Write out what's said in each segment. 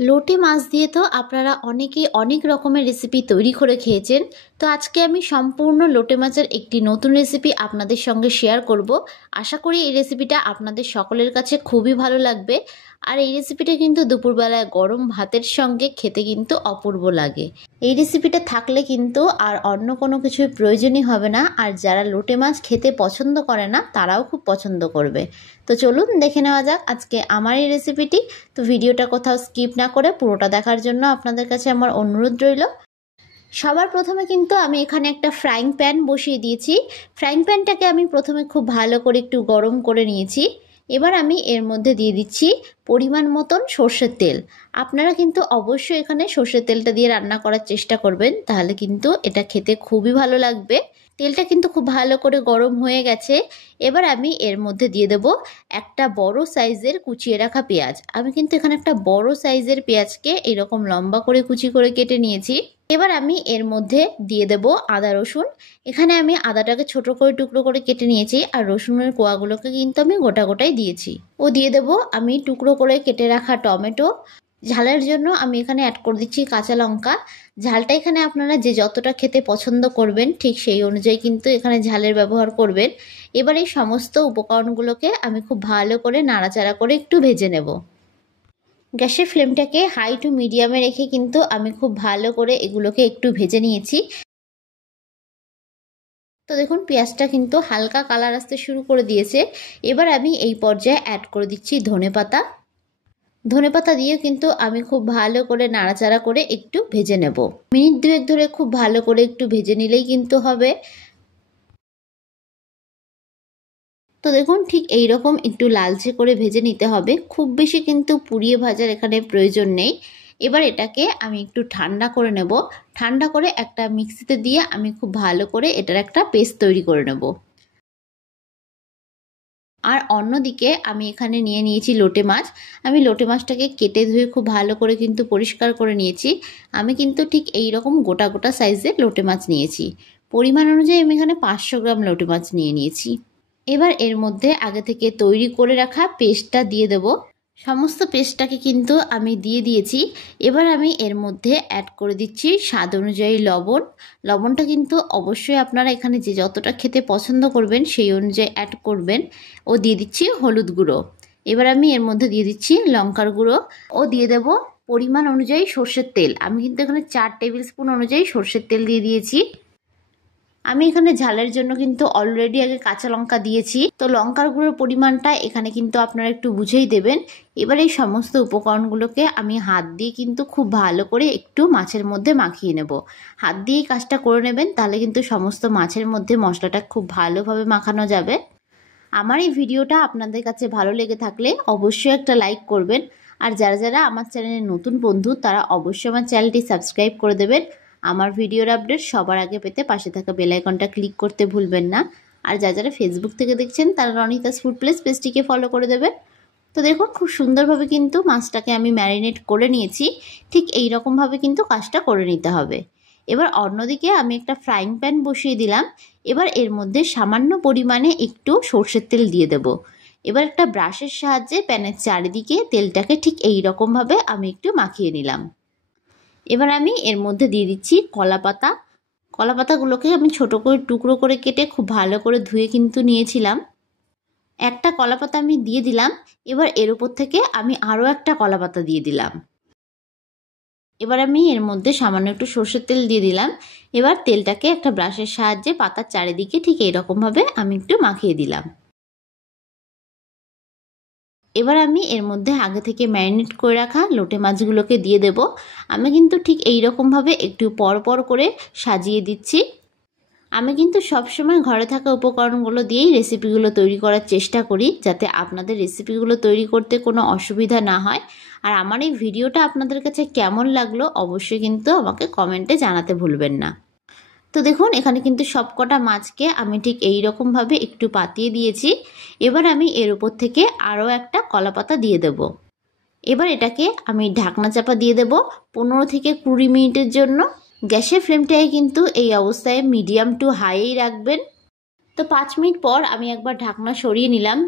লোটে মাছ দিয়ে তো আপনারা অনেকেই অনেক রকমের রেসিপি তৈরি করে খেয়েছেন। তো আজকে আমি সম্পূর্ণ লোটে মাছের একটি নতুন রেসিপি আপনাদের সঙ্গে শেয়ার করব। আশা করি এই রেসিপিটা আপনাদের সকলের কাছে খুবই ভালো লাগবে। আর এই রেসিপিটা কিন্তু দুপুরবেলায় গরম ভাতের সঙ্গে খেতে কিন্তু অপূর্ব লাগে। এই রেসিপিটা থাকলে কিন্তু আর অন্য কোনো কিছুর প্রয়োজনই হবে না। আর যারা লোটে মাছ খেতে পছন্দ করে না তারাও খুব পছন্দ করবে। তো চলুন দেখে নেওয়া যাক আজকে আমার এই রেসিপিটি। তো ভিডিওটা কোথাও স্কিপ না করে পুরোটা দেখার জন্য আপনাদের কাছে আমার অনুরোধ রইল। সবার প্রথমে কিন্তু আমি এখানে একটা ফ্রাইং প্যান বসিয়ে দিয়েছি। ফ্রাইং প্যানটাকে আমি প্রথমে খুব ভালো করে একটু গরম করে নিয়েছি। এবার আমি এর মধ্যে দিয়ে দিচ্ছি পরিমাণ মতন সর্ষের তেল। আপনারা কিন্তু অবশ্যই এখানে সর্ষের তেলটা দিয়ে রান্না করার চেষ্টা করবেন, তাহলে কিন্তু এটা খেতে খুবই ভালো লাগবে। তেলটা কিন্তু খুব ভালো করে গরম হয়ে গেছে। এবার আমি এর মধ্যে দিয়ে দেব একটা বড় সাইজের কুচিয়ে রাখা পেঁয়াজ। আমি কিন্তু এখানে একটা বড় সাইজের পেঁয়াজকে এরকম লম্বা করে কুচি করে কেটে নিয়েছি। এবার আমি এর মধ্যে দিয়ে দেব আদা রসুন। এখানে আমি আদাটাকে ছোট করে টুকরো করে কেটে নিয়েছি, আর রসুনের কোয়াগুলোকে কিন্তু আমি গোটা গোটাই দিয়েছি। ও দিয়ে দেব আমি টুকরো করে কেটে রাখা টমেটো। ঝালের জন্য আমি এখানে অ্যাড করে দিচ্ছি কাঁচা লঙ্কা। ঝালটা এখানে আপনারা যে যতটা খেতে পছন্দ করবেন ঠিক সেই অনুযায়ী কিন্তু এখানে ঝালের ব্যবহার করবেন। এবার এই সমস্ত উপকরণগুলোকে আমি খুব ভালো করে নাড়াচাড়া করে একটু ভেজে নেব। গ্যাসের ফ্লেমটাকে হাই টু মিডিয়ামে রেখে কিন্তু আমি খুব ভালো করে এগুলোকে একটু ভেজে নিয়েছি। তো দেখুন পেঁয়াজটা কিন্তু হালকা কালার আসতে শুরু করে দিয়েছে। এবার আমি এই পর্যায়ে অ্যাড করে দিচ্ছি ধনেপাতা। ধনেপাতা দিয়ে কিন্তু আমি খুব ভালো করে নাড়াচাড়া করে একটু ভেজে নেব। মিনিট দুয়েক ধরে খুব ভালো করে একটু ভেজে নিলেই কিন্তু হবে। তো দেখুন ঠিক এই রকম একটু লালচে করে ভেজে নিতে হবে, খুব বেশি কিন্তু পুড়িয়ে ভাজার এখানে প্রয়োজন নেই। এবার এটাকে আমি একটু ঠান্ডা করে নেব। ঠান্ডা করে একটা মিক্সিতে দিয়ে আমি খুব ভালো করে এটার একটা পেস্ট তৈরি করে নেব। আর অন্যদিকে আমি এখানে নিয়ে নিয়েছি লোটে মাছ। আমি লোটে মাছটাকে কেটে ধুয়ে খুব ভালো করে কিন্তু পরিষ্কার করে নিয়েছি। আমি কিন্তু ঠিক এই রকম গোটা গোটা সাইজের লোটে মাছ নিয়েছি। পরিমাণ অনুযায়ী আমি এখানে 500 গ্রাম লোটে মাছ নিয়ে নিয়েছি। এবার এর মধ্যে আগে থেকে তৈরি করে রাখা পেস্টটা দিয়ে দেব। সমস্ত পেস্টটাকে কিন্তু আমি দিয়ে দিয়েছি। এবার আমি এর মধ্যে অ্যাড করে দিচ্ছি স্বাদ অনুযায়ী লবণ। লবণটা কিন্তু অবশ্যই আপনারা এখানে যে যতটা খেতে পছন্দ করবেন সেই অনুযায়ী অ্যাড করবেন। ও দিয়ে দিচ্ছি হলুদ গুঁড়ো। এবার আমি এর মধ্যে দিয়ে দিচ্ছি লঙ্কার গুঁড়ো। ও দিয়ে দেব পরিমাণ অনুযায়ী সর্ষের তেল। আমি কিন্তু এখানে 4 টেবিল স্পুন অনুযায়ী সর্ষের তেল দিয়ে দিয়েছি। আমি এখানে ঝালের জন্য কিন্তু অলরেডি আগে কাঁচা লঙ্কা দিয়েছি, তো লঙ্কার গুঁড়োর পরিমাণটা এখানে কিন্তু আপনারা একটু বুঝেই দেবেন। এবার এই সমস্ত উপকরণগুলোকে আমি হাত দিয়ে কিন্তু খুব ভালো করে একটু মাছের মধ্যে মাখিয়ে নেব। হাত দিয়েই কাজটা করে নেবেন, তাহলে কিন্তু সমস্ত মাছের মধ্যে মশলাটা খুব ভালোভাবে মাখানো যাবে। আমার এই ভিডিওটা আপনাদের কাছে ভালো লেগে থাকলে অবশ্যই একটা লাইক করবেন। আর যারা যারা আমার চ্যানেলের নতুন বন্ধু তারা অবশ্যই আমার চ্যানেলটি সাবস্ক্রাইব করে দেবেন। আমার ভিডিওর আপডেট সবার আগে পেতে পাশে থাকা বেল আইকনটা ক্লিক করতে ভুলবেন না। আর যারা যারা ফেসবুক থেকে দেখছেন তারা রনিতাস ফুড প্লেস পেজটিকে ফলো করে দেবেন। তো দেখুন খুব সুন্দরভাবে কিন্তু মাছটাকে আমি ম্যারিনেট করে নিয়েছি। ঠিক এই রকমভাবে কিন্তু কাজটা করে নিতে হবে। এবার অন্যদিকে আমি একটা ফ্রাইং প্যান বসিয়ে দিলাম। এবার এর মধ্যে সামান্য পরিমাণে একটু সর্ষের তেল দিয়ে দেব। এবার একটা ব্রাশের সাহায্যে প্যানের চারিদিকে তেলটাকে ঠিক এই রকমভাবে আমি একটু মাখিয়ে নিলাম। এবার আমি এর মধ্যে দিয়ে দিচ্ছি কলা পাতা। কলা পাতাগুলোকে আমি ছোট করে টুকরো করে কেটে খুব ভালো করে ধুয়ে কিন্তু নিয়েছিলাম। একটা কলা পাতা আমি দিয়ে দিলাম। এবার এর উপর থেকে আমি আরও একটা কলা পাতা দিয়ে দিলাম। এবার আমি এর মধ্যে সামান্য একটু সর্ষের তেল দিয়ে দিলাম। এবার তেলটাকে একটা ব্রাশের সাহায্যে পাতার চারিদিকে ঠিক এইরকমভাবে আমি একটু মাখিয়ে দিলাম। এবার আমি এর মধ্যে আগে থেকে ম্যারিনেট করে রাখা লোটে মাছগুলোকে দিয়ে দেব। আমি কিন্তু ঠিক এই রকমভাবে একটু পর পর করে সাজিয়ে দিচ্ছি। আমি কিন্তু সবসময় ঘরে থাকা উপকরণগুলো দিয়েই রেসিপিগুলো তৈরি করার চেষ্টা করি, যাতে আপনাদের রেসিপিগুলো তৈরি করতে কোনো অসুবিধা না হয়। আর আমার এই ভিডিওটা আপনাদের কাছে কেমন লাগলো অবশ্যই কিন্তু আমাকে কমেন্টে জানাতে ভুলবেন না। তো দেখুন এখানে কিন্তু সবকটা মাছকে আমি ঠিক এই রকমভাবে একটু পাতিয়ে দিয়েছি। এবার আমি এর উপর থেকে আরও একটা কলা পাতা দিয়ে দেব। এবার এটাকে আমি ঢাকনা চাপা দিয়ে দেব 15 থেকে 20 মিনিটের জন্য। গ্যাসের ফ্লেমটাই কিন্তু এই অবস্থায় মিডিয়াম টু হাইই রাখবেন। তো 5 মিনিট পর আমি একবার ঢাকনা সরিয়ে নিলাম।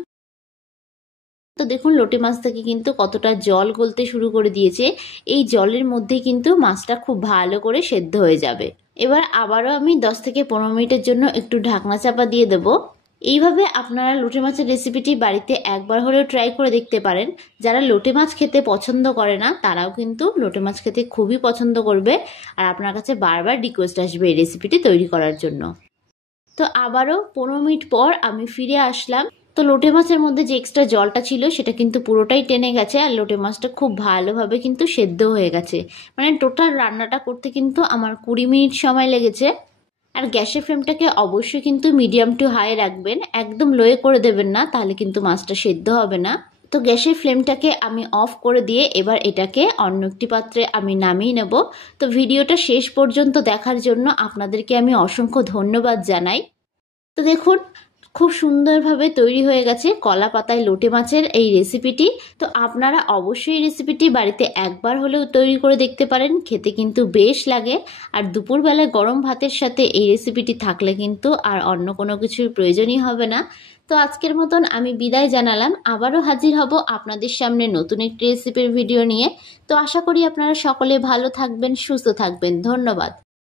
তো দেখুন লোটে মাছ থেকে কিন্তু কতটা জল গলতে শুরু করে দিয়েছে। এই জলের মধ্যে কিন্তু মাছটা খুব ভালো করে সেদ্ধ হয়ে যাবে। এবার আবারও আমি 10 থেকে 15 মিনিটের জন্য একটু ঢাকনা চাপা দিয়ে দেবো। এইভাবে আপনারা লোটে মাছের রেসিপিটি বাড়িতে একবার হলেও ট্রাই করে দেখতে পারেন। যারা লোটে মাছ খেতে পছন্দ করে না তারাও কিন্তু লোটে মাছ খেতে খুবই পছন্দ করবে, আর আপনার কাছে বারবার রিকোয়েস্ট আসবে এই রেসিপিটি তৈরি করার জন্য। তো আবারও 15 মিনিট পর আমি ফিরে আসলাম। তো লোটে মাছের মধ্যে যে এক্সট্রা জলটা ছিল সেটা কিন্তু পুরোটাই টেনে গেছে, আর লোটে মাছটা খুব ভালোভাবে কিন্তু সেদ্ধ হয়ে গেছে। মানে টোটাল রান্নাটা করতে কিন্তু আমার 20 মিনিট সময় লেগেছে। আর গ্যাসের ফ্লেমটাকে অবশ্যই কিন্তু মিডিয়াম টু হাই রাখবেন, একদম লোয়ে করে দেবেন না, তাহলে কিন্তু মাছটা সেদ্ধ হবে না। তো গ্যাসের ফ্লেমটাকে আমি অফ করে দিয়ে এবার এটাকে অন্য একটি পাত্রে আমি নামিয়ে নেব। তো ভিডিওটা শেষ পর্যন্ত দেখার জন্য আপনাদেরকে আমি অসংখ্য ধন্যবাদ জানাই। তো দেখুন খুব সুন্দরভাবে তৈরি হয়ে গেছে কলা পাতায় লোটে মাছের এই রেসিপিটি। তো আপনারা অবশ্যই এই রেসিপিটি বাড়িতে একবার হলেও তৈরি করে দেখতে পারেন, খেতে কিন্তু বেশ লাগে। আর দুপুরবেলায় গরম ভাতের সাথে এই রেসিপিটি থাকলে কিন্তু আর অন্য কোনো কিছুর প্রয়োজনই হবে না। তো আজকের মতন আমি বিদায় জানালাম, আবারও হাজির হব আপনাদের সামনে নতুন একটি রেসিপির ভিডিও নিয়ে। তো আশা করি আপনারা সকলে ভালো থাকবেন, সুস্থ থাকবেন। ধন্যবাদ।